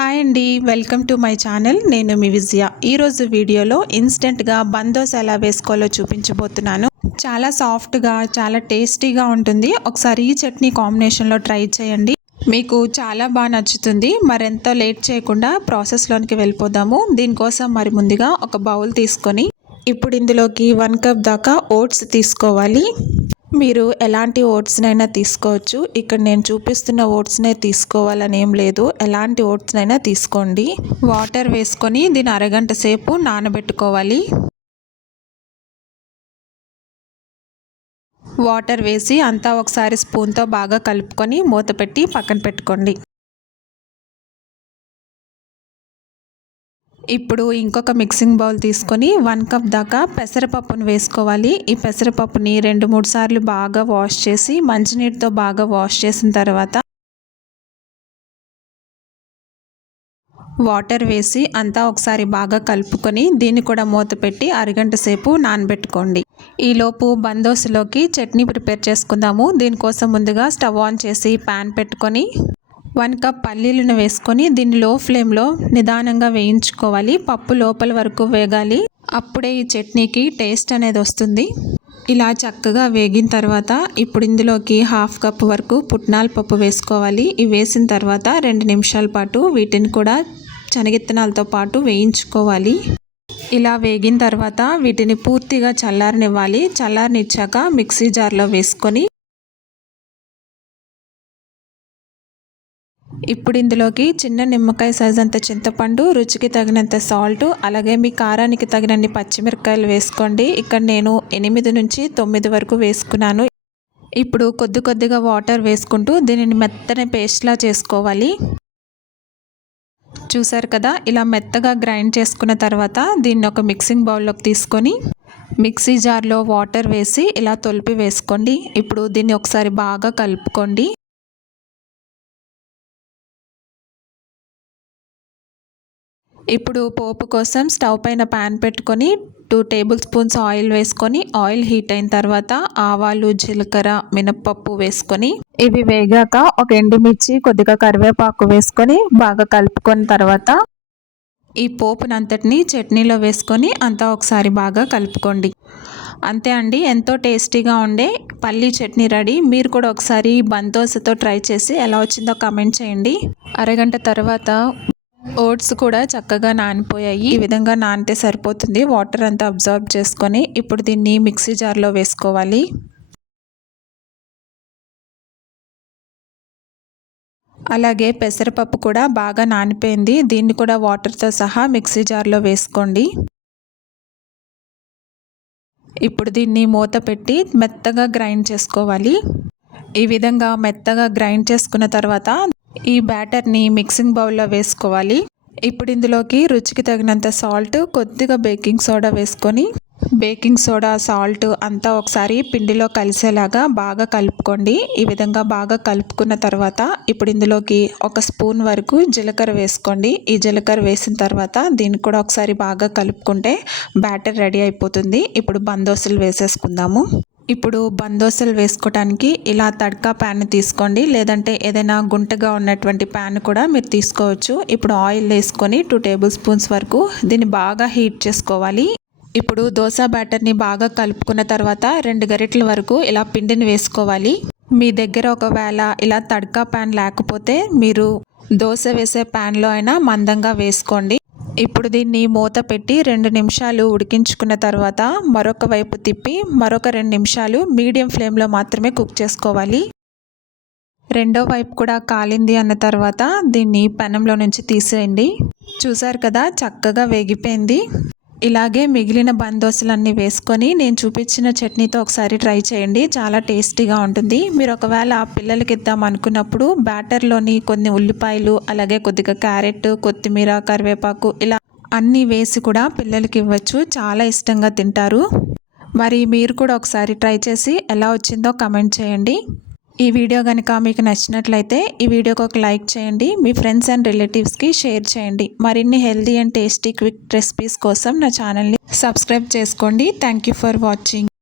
Hi అండి. Welcome to my channel. నేను మీ విజయ. ఈరోజు వీడియోలో ఇన్స్టెంట్గా బందోస్ ఎలా వేసుకోవాలో చూపించబోతున్నాను. చాలా సాఫ్ట్గా చాలా టేస్టీగా ఉంటుంది. ఒకసారి ఈ చట్నీ కాంబినేషన్లో ట్రై చేయండి. మీకు చాలా బాగా నచ్చుతుంది. మరెంతో లేట్ చేయకుండా ప్రాసెస్లోనికి వెళ్ళిపోదాము. దీనికోసం మరి ముందుగా ఒక బౌల్ తీసుకొని ఇప్పుడు ఇందులోకి వన్ కప్ దాకా ఓట్స్ తీసుకోవాలి. మీరు ఎలాంటి ఓట్స్నైనా తీసుకోవచ్చు. ఇక్కడ నేను చూపిస్తున్న ఓట్స్నే తీసుకోవాలని ఏం లేదు. ఎలాంటి ఓట్స్నైనా తీసుకోండి. వాటర్ వేసుకొని దీని అరగంట సేపు నానబెట్టుకోవాలి. వాటర్ వేసి అంతా ఒకసారి స్పూన్తో బాగా కలుపుకొని మూత పెట్టి పక్కన పెట్టుకోండి. ఇప్పుడు ఇంకొక మిక్సింగ్ బౌల్ తీసుకొని వన్ కప్ దాకా పెసరపప్పును వేసుకోవాలి. ఈ పెసరపప్పుని రెండు మూడు సార్లు బాగా వాష్ చేసి మంచినీటితో బాగా వాష్ చేసిన తర్వాత వాటర్ వేసి అంతా ఒకసారి బాగా కలుపుకొని దీన్ని కూడా మూత పెట్టి అరగంట సేపు నానబెట్టుకోండి. ఈలోపు బందోసులోకి చట్నీ ప్రిపేర్ చేసుకుందాము. దీనికోసం ముందుగా స్టవ్ ఆన్ చేసి ప్యాన్ పెట్టుకొని వన్ కప్ పల్లీలను వేసుకొని దీన్ని లో ఫ్లేమ్లో నిదానంగా వేయించుకోవాలి. పప్పు లోపల వరకు వేగాలి. అప్పుడే ఈ చట్నీకి టేస్ట్ అనేది వస్తుంది. ఇలా చక్కగా వేగిన తర్వాత ఇప్పుడు ఇందులోకి హాఫ్ కప్ వరకు పుట్నాల పప్పు వేసుకోవాలి. ఇవి వేసిన తర్వాత రెండు నిమిషాల పాటు వీటిని కూడా శనగిత్తనాలతో పాటు వేయించుకోవాలి. ఇలా వేగిన తర్వాత వీటిని పూర్తిగా చల్లారనివ్వాలి. చల్లారనిచ్చాక మిక్సీ జార్లో వేసుకొని ఇప్పుడు ఇందులోకి చిన్న నిమ్మకాయ సైజ్ అంత చింతపండు రుచికి తగినంత సాల్ట్ అలాగే మీ కారానికి తగినన్ని పచ్చిమిరపకాయలు వేసుకోండి. ఇక్కడ నేను ఎనిమిది నుంచి తొమ్మిది వరకు వేసుకున్నాను. ఇప్పుడు కొద్ది కొద్దిగా వాటర్ వేసుకుంటూ దీనిని మెత్తని పేస్ట్లా చేసుకోవాలి. చూసారు కదా ఇలా మెత్తగా గ్రైండ్ చేసుకున్న తర్వాత దీన్ని ఒక మిక్సింగ్ బౌల్లోకి తీసుకొని మిక్సీ జార్లో వాటర్ వేసి ఇలా తొలిపి వేసుకోండి. ఇప్పుడు దీన్ని ఒకసారి బాగా కలుపుకోండి. ఇప్పుడు పోపు కోసం స్టవ్ పైన ప్యాన్ పెట్టుకొని టూ టేబుల్ స్పూన్స్ ఆయిల్ వేసుకొని ఆయిల్ హీట్ అయిన తర్వాత ఆవాలు జీలకర్ర మినప్పప్పు వేసుకొని ఇవి వేగాక ఒక ఎండుమిర్చి కొద్దిగా కరివేపాకు వేసుకొని బాగా కలుపుకొని తర్వాత ఈ పోపునంతటిని చట్నీలో వేసుకొని అంతా ఒకసారి బాగా కలుపుకోండి. అంతే అండి ఎంతో టేస్టీగా ఉండే పల్లీ చట్నీ రెడీ. మీరు కూడా ఒకసారి బందోసతో ట్రై చేసి ఎలా వచ్చిందో కమెంట్ చేయండి. అరగంట తర్వాత ఓట్స్ కూడా చక్కగా నానిపోయాయి. ఈ విధంగా నానితే సరిపోతుంది. వాటర్ అంతా అబ్జర్వ్ చేసుకొని ఇప్పుడు దీన్ని మిక్సీ జార్లో వేసుకోవాలి. అలాగే పెసరపప్పు కూడా బాగా నానిపోయింది. దీన్ని కూడా వాటర్తో సహా మిక్సీ జార్లో వేసుకోండి. ఇప్పుడు దీన్ని మూత పెట్టి మెత్తగా గ్రైండ్ చేసుకోవాలి. ఈ విధంగా మెత్తగా గ్రైండ్ చేసుకున్న తర్వాత ఈ బ్యాటర్ని మిక్సింగ్ బౌల్లో వేసుకోవాలి. ఇప్పుడు ఇందులోకి రుచికి తగినంత సాల్ట్ కొద్దిగా బేకింగ్ సోడా వేసుకొని బేకింగ్ సోడా సాల్ట్ అంతా ఒకసారి పిండిలో కలిసేలాగా బాగా కలుపుకోండి. ఈ విధంగా బాగా కలుపుకున్న తర్వాత ఇప్పుడు ఇందులోకి ఒక స్పూన్ వరకు జీలకర్ర వేసుకోండి. ఈ జీలకర్ర వేసిన తర్వాత దీన్ని కూడా ఒకసారి బాగా కలుపుకుంటే బ్యాటర్ రెడీ అయిపోతుంది. ఇప్పుడు బందోసులు వేసేసుకుందాము. ఇప్పుడు బందోసలు వేసుకోవడానికి ఇలా తడకా ప్యాన్ తీసుకోండి. లేదంటే ఏదైనా గుంటగా ఉన్నటువంటి ప్యాన్ కూడా మీరు తీసుకోవచ్చు. ఇప్పుడు ఆయిల్ వేసుకొని టూ టేబుల్ స్పూన్స్ వరకు దీన్ని బాగా హీట్ చేసుకోవాలి. ఇప్పుడు దోశ బ్యాటర్ని బాగా కలుపుకున్న తర్వాత రెండు గరిటల వరకు ఇలా పిండిని వేసుకోవాలి. మీ దగ్గర ఒకవేళ ఇలా తడకా ప్యాన్ లేకపోతే మీరు దోశ వేసే ప్యాన్లో అయినా మందంగా వేసుకోండి. ఇప్పుడు దీన్ని మూత పెట్టి రెండు నిమిషాలు ఉడికించుకున్న తర్వాత మరొక వైపు తిప్పి మరొక రెండు నిమిషాలు మీడియం ఫ్లేమ్లో మాత్రమే కుక్ చేసుకోవాలి. రెండో వైపు కూడా కాలింది అన్న తర్వాత దీన్ని పెనంలో నుంచి తీసేయండి. చూసారు కదా చక్కగా వేగిపోయింది. ఇలాగే మిగిలిన బందోసులన్నీ వేసుకొని నేను చూపించిన చట్నీతో ఒకసారి ట్రై చేయండి. చాలా టేస్టీగా ఉంటుంది. మీరు ఒకవేళ పిల్లలకి ఇద్దాం అనుకున్నప్పుడు బ్యాటర్లోని కొన్ని ఉల్లిపాయలు అలాగే కొద్దిగా క్యారెట్ కొత్తిమీర కరివేపాకు ఇలా అన్నీ వేసి కూడా పిల్లలకి ఇవ్వచ్చు. చాలా ఇష్టంగా తింటారు. మరి మీరు కూడా ఒకసారి ట్రై చేసి ఎలా వచ్చిందో కమెంట్ చేయండి. ఈ వీడియో కనుక మీకు నచ్చినట్లయితే ఈ వీడియోకి ఒక లైక్ చేయండి మీ ఫ్రెండ్స్ అండ్ రిలేటివ్స్కి షేర్ చేయండి. మరిన్ని healthy and tasty quick recipes కోసం నా ఛానల్ని సబ్స్క్రైబ్ చేసుకోండి. Thank you for watching.